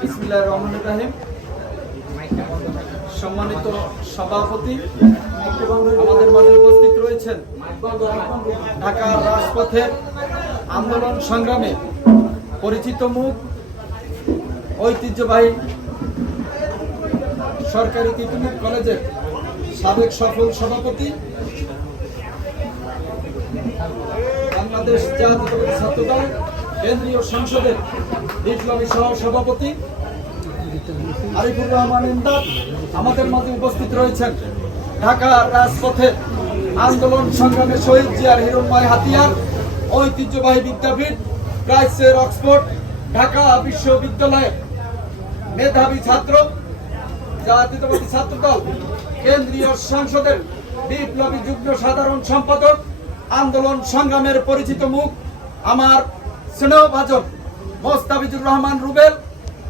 বিসমিল্লাহির রহমানির রহিম। সম্মানিত সভাপতি, আমাদের মাঝে উপস্থিত রয়েছেন ঢাকার রাজপথের আন্দোলন সংগ্রামে পরিচিত মুখ, ঐতিহ্যবাহী সরকারি তিতুমির কলেজের সাবেক সফল সভাপতি, বাংলাদেশ জাতীয়তাবাদী ছাত্রদল কেন্দ্রীয় সংসদের বিপ্লবী সহ সভাপতি আরিফুর রহমান ইমদাদ আমাদের মাঝে উপস্থিত রয়েছেন। ঢাকার রাজপথে আন্দোলন সংগ্রামে শহীদ জিয়ার হিরণময় হাতিয়ার, ঐতিহ্যবাহী বিদ্যাপীঠ ক্রাইস্টের অক্সফোর্ড ঢাকা বিশ্ববিদ্যালয়ের মেধাবী ছাত্র, জাতীয়তাবাদী ছাত্রদল কেন্দ্রীয় সংসদের বিপ্লবী যুগ্ম সাধারণ সম্পাদক, আন্দোলন সংগ্রামের পরিচিত মুখ আমার স্নেহভাজন মোস্তাফিজুর রহমান রুবেল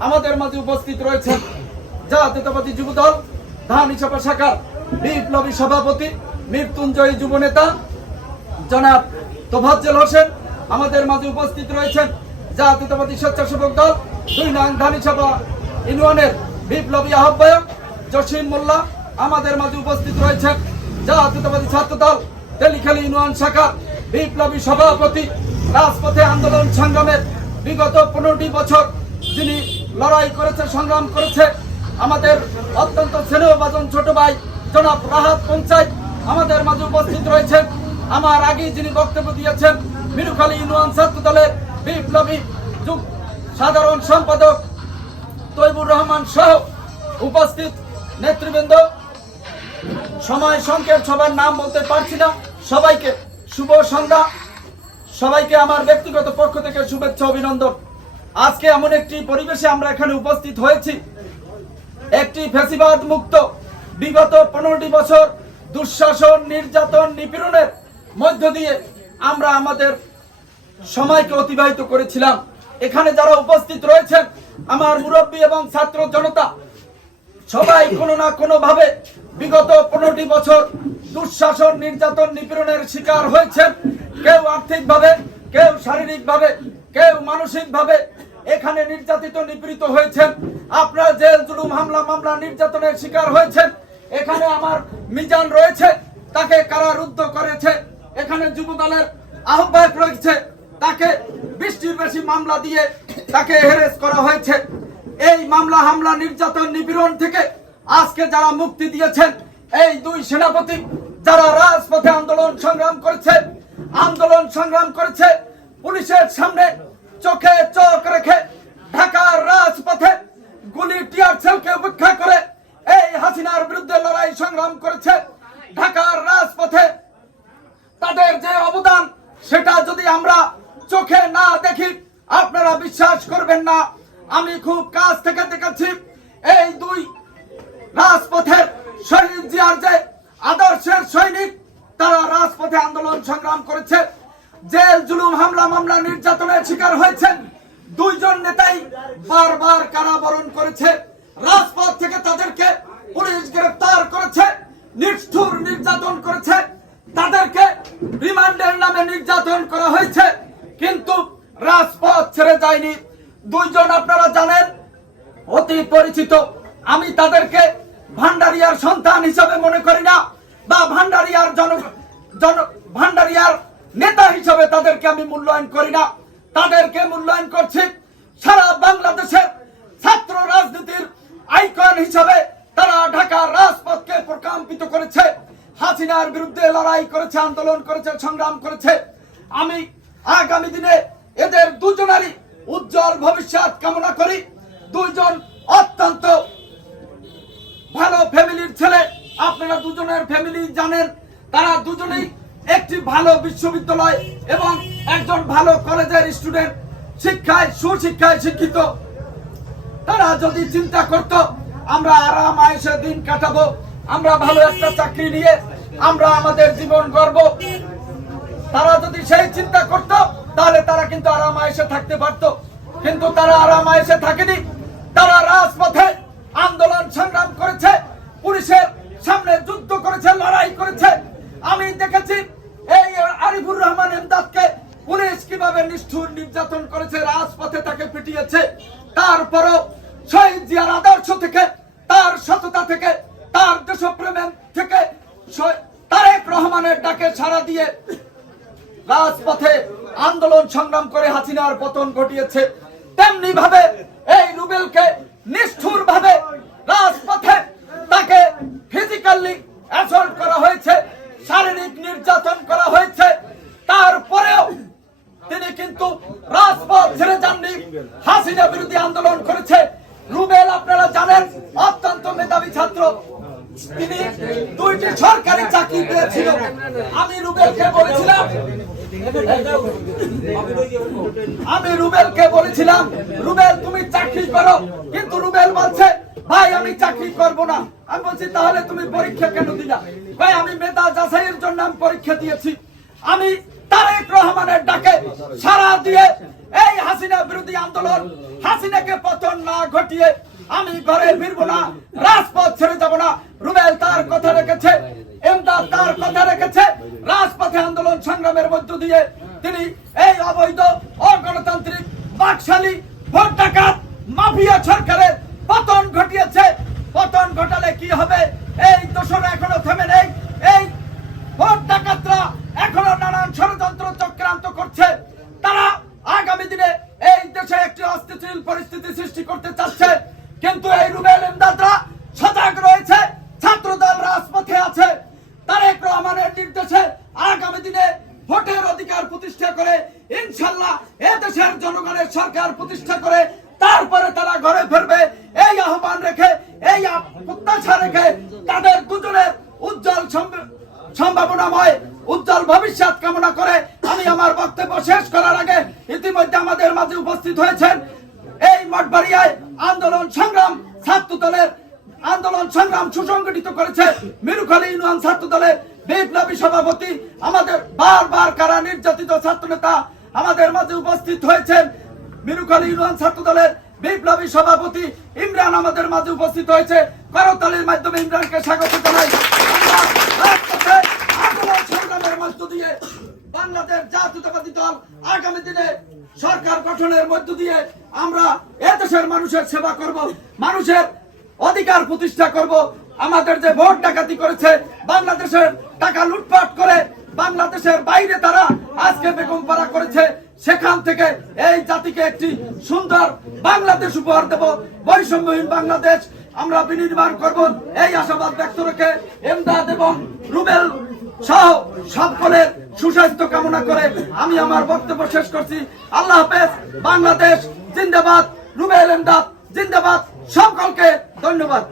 আমাদের মাঝে উপস্থিত রয়েছেন। জাতীয়তাবাদী যুবদল ধানইচাপা শাখার বিপ্লবী সভাপতি, মৃত্যুঞ্জয়ী যুবনেতা জনাব তোফাজ্জল হোসেন আমাদের মাঝে উপস্থিত রয়েছেন। জাতীয়তাবাদী স্বেচ্ছাসেবক দল ২ নং ধানইচাপা ইউনিয়নের বিপ্লবী আহ্বায়ক জসিম মোল্লা আমাদের মাঝে উপস্থিত রয়েছেন। জাতীয়তাবাদী ছাত্রদল তেলিখালী ইউনিয়ন শাখা বিপ্লবী সভাপতি, রাজপথে আন্দোলন সংগ্রামের বিগত 15টি বছর যিনি লড়াই করেছে, সংগ্রাম করেছে, আমাদের অত্যন্ত স্নেহভাজন ছোট ভাই জনাব রাহাত পঞ্চায়েত আমাদের মাঝে উপস্থিত রয়েছেন। আমার আগে যিনি বক্তব্য দিয়েছেন মিরুখালী ইউনিয়ন ছাত্র দলের বিপ্লবী সাধারণ সম্পাদক তৈবুর রহমান সহ উপস্থিত নেতৃবৃন্দ, সময় সংক্ষেপ, সবার নাম বলতে পারছি না, সবাইকে শুভ সন্ধ্যা, সবাইকে আমার ব্যক্তিগত পক্ষ থেকে শুভেচ্ছা অভিনন্দন। আজকে এমন একটি পরিবেশে আমরা এখানে উপস্থিত হয়েছি, একটি ফ্যাসিবাদ মুক্ত বিগত 15টি বছর দুঃশাসন, নির্যাতন, নিপীড়নের মধ্য দিয়ে আমরা আমাদের সময়কে অতিবাহিত করেছিলাম। এখানে যারা উপস্থিত রয়েছেন আমার মুরব্বী এবং ছাত্র জনতা, সবাই কোনো না কোনো ভাবে বিগত 15টি বছর দুঃশাসন, নির্যাতন, নিপীড়নের শিকার হয়েছেন। কেউ আর্থিকভাবে, কেউ শারীরিকভাবে, কেউ মানসিকভাবে এখানে নির্যাতিত, নিপীড়িত হয়েছেন। আপনারা জেল, জুলুম, হামলা, মামলা, নির্যাতনের শিকার হয়েছেন। এখানে আমার মিজান রয়েছে, তাকে কারারুদ্ধ করেছে। এখানে যুব দলের আহ্বায়ক রয়েছে, তাকে 20টির বেশি মামলা দিয়ে তাকে হেরেস করা হয়েছে। এই মামলা, হামলা, নির্যাতন, নিপীড়ন থেকে আজকে যারা মুক্তি দিয়েছেন, এই 2 সেনাপতি যারা রাজপথে আন্দোলন সংগ্রাম করেছে, পুলিশের সামনে চোখে চোখ রেখে ঢাকার রাজপথে গুলি, টিয়ার সেলকে উপেক্ষা করে এই হাসিনার বিরুদ্ধে লড়াই সংগ্রাম করেছে। ঢাকার রাজপথে তাদের যে অবদান, সেটা যদি আমরা চোখে না দেখি আপনারা বিশ্বাস করবেন না। আমি খুব কাছ থেকে দেখেছি এই 2 রাজপথের শহীদ জিয়ার যে আদর্শের সৈনিক, তারা রাজপথে আন্দোলন সংগ্রাম করেছে, জেল, জুলুম, হামলা, মামলা, নির্যাতনের শিকার হয়েছেন। 2 জন নেতাই বারবার কারাবরণ করেছে। রাজপথ থেকে তাদেরকে পুলিশ গ্রেফতার করেছে, নিষ্ঠুর নির্যাতন করেছে, তাদেরকে রিমান্ডের নামে নির্যাতন করা হয়েছে, কিন্তু রাজপথ ছেড়ে যায়নি। 2 জন আপনারা জানেন, অতি পরিচিত। আমি তাদেরকে ভান্ডারিয়ার সন্তান হিসাবে মনে করি না, বা ভান্ডারিয়ার ভান্ডারিয়ার নেতা হিসাবে তাদেরকে আমি মূল্যায়ন করি না। তাদেরকে মূল্যায়ন করছি সারা বাংলাদেশের ছাত্র রাজনীতির আইকন হিসাবে। তারা ঢাকার রাজপথকে প্রকম্পিত করেছে, হাসিনার বিরুদ্ধে লড়াই করেছে, আন্দোলন করেছে, সংগ্রাম করেছে। আমি আগামী দিনে এদের 2 জনেরই উজ্জ্বল ভবিষ্যৎ কামনা করি। 2 জন অত্যন্ত ভালো ফ্যামিলির ছেলে, আপনারা 2 জনের ফ্যামিলি জানেন। তারা 2 জনেই একটি ভালো বিশ্ববিদ্যালয় এবং একজন ভালো কলেজের স্টুডেন্ট, শিক্ষায়, সুশিক্ষায় শিক্ষিত। তারা যদি চিন্তা করত আমরা আরাম আয়েশে দিন কাটাবো, আমরা ভালো একটা চাকরি নিয়ে আমরা আমাদের জীবন গড়ব, তারা যদি সেই চিন্তা করত, তাহলে তারা কিন্তু আরাম আয়েশে থাকতে পারত। কিন্তু তারা আরাম আয়েশে থাকেনি। তারা রাজপথে আন্দোলন সংগ্রাম করেছে, পুলিশের সামনে যুদ্ধ করেছে, লড়াই করেছে। আমি দেখেছি এই আরিফুর রহমান ইমদাদকে পুলিশ কিভাবে নিষ্ঠুর নির্যাতন করেছে, রাজপথে তাকে পিটিয়েছে। তারপরও শহীদ জিয়ার আদর্শ থেকে, তার সততা থেকে, তার দেশপ্রেমের থেকে, তারেক রহমানের ডাকে সাড়া দিয়ে রাজপথে আন্দোলন সংগ্রাম করে হাসিনার পতন ঘটিয়েছে। তেমনি ভাবে এই রুবেলকে নিষ্ঠুর ভাবে রাজপথে তাকে ফিজিক্যালি অ্যাসল্ট করা হয়েছে, শারীরিক নির্যাতন করা হয়েছে। তারপরেও তিনি কিন্তু রাজপথ ছেড়ে যাননি, হাসিনা বিরোধী আন্দোলন করেছে। রুবেল আপনারা জানেন অত্যন্ত মেধাবী ছাত্র, তিনি 2টি সরকারি চাকরি পেয়েছিল। আমি রুবেলকে বলেছিলাম রুবেল তুমি চাকরি করো, কিন্তু রুবেল বলছে ভাই আমি চাকরি করব না। আমি বলছি তাহলে তুমি পরীক্ষা কেন দিলা? ভাই আমি মেধা যাচাইয়ের জন্য আমি পরীক্ষা দিয়েছি। আমি তারেক রহমানের ডাকে সাড়া দিয়ে এই হাসিনা বিরোধী আন্দোলন, হাসিনাকে পতন না ঘটিয়ে আমি ঘরে ফিরবো না, রাজপথ ছেড়ে যাব না। রুবেল তার কথা রেখেছে, এমদাদ তার কথা রেখেছে। রাজপথে আন্দোলন সংগ্রামের মধ্য দিয়ে তিনি এই অবৈধ অগণতান্ত্রিক বাকশালী ভোট ডাকাত মাফিয়া সরকারের পতন ঘটিয়েছে। পতন ঘটালে কি হবে? এই দোষরা এখনো থেমে নেই। এই ভোট ডাকাতরা এখনো নানান ষড়যন্ত্র চক্রান্ত করছে। তারা আগামী দিনে এই দেশে একটি অস্থিতিশীল পরিস্থিতি সৃষ্টি করতে চাচ্ছে। কিন্তু এই রুবেল এমদাদরা সজাগ রয়েছে, ছাত্রদল রাজপথে আছে। তারেক রহমানের নির্দেশে আগামী দিনে ভোটের অধিকার প্রতিষ্ঠা করে ইনশাআল্লাহ এ দেশের জনগণের সরকার প্রতিষ্ঠা করে তারপরে তারা ঘরে ফিরবে। এই আহ্বান রেখে, এই প্রত্যাশা রেখে তাদের দুজনের উজ্জ্বল সম্ভাবনাময় উজ্জ্বল ভবিষ্যৎ কামনা করে আমি আমার বক্তব্য শেষ করার আগে ইতিমধ্যে আমাদের মাঝে উপস্থিত হয়েছেন এই মঠবাড়িয়ায় আন্দোলন সংগ্রাম ছাত্র দলের আন্দোলন সংগ্রাম সুসংগঠিত করেছে মিরুখালী ইউনিয়ন ছাত্র দলের বিপ্লবী সভাপতি, আমাদের বারবার কারা নির্যাতিত ছাত্র নেতা আমাদের মাঝে উপস্থিত হয়েছেন। মিরুখালী ইউনিয়ন ছাত্র দলের বিপ্লবী সভাপতি ইমরান আমাদের মাঝে উপস্থিত হয়েছে। করতালির মাধ্যমে ইমরানকে স্বাগত জানাই। আন্দোলন সংগ্রামের মধ্য দিয়ে বাংলাদেশ জাতীয়তাবাদী দল আগামী দিনে সরকার গঠনের মধ্য দিয়ে আমরা এদেশের মানুষের সেবা করব, মানুষের অধিকার প্রতিষ্ঠা করব। আমাদের যে ভোট ডাকাতি করেছে, বাংলাদেশের টাকা লুটপাট করে বাংলাদেশের বাইরে তারা আজকে বেগমপাড়া করেছে, সেখান থেকে এই জাতিকে একটি সুন্দর বাংলাদেশ উপহার দেব, বৈষম্যহীন বাংলাদেশ আমরা বিনির্মাণ করব। এই আশাবাদ ব্যক্ত রেখে এমদাদ এবং রুবেল সহ সকলের সুস্বাস্থ্য কামনা করে আমি আমার বক্তব্য শেষ করছি। আল্লাহ হাফেজ। বাংলাদেশ জিন্দাবাদ, রুবেল এমদাদ জিন্দাবাদ। সকলকে ধন্যবাদ।